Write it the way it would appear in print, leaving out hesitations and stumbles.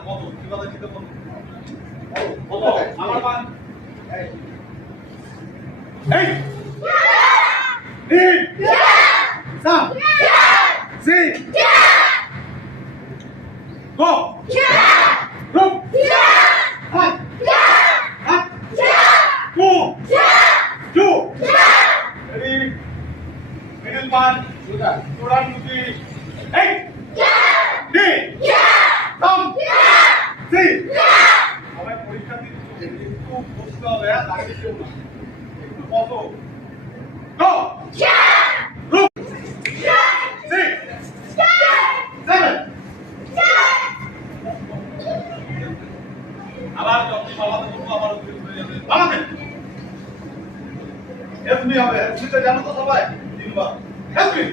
কত কিভাবে দিতে কত কত আমার মান এই এই Sam See Go Look Hot Hot Go Do Ready Middle man Sudan Muti Hey D Sam See আমার পরীক্ষা দিতে একটু বসতে হবে আগে কেউ না একটু বসো Go Look 6 7 আবার যখন পালাতে বলবো আবার উঠে চলে যাবে পালাতে এমনি হবে সেটা জানো তো সবাই তিনবার হেল্প মি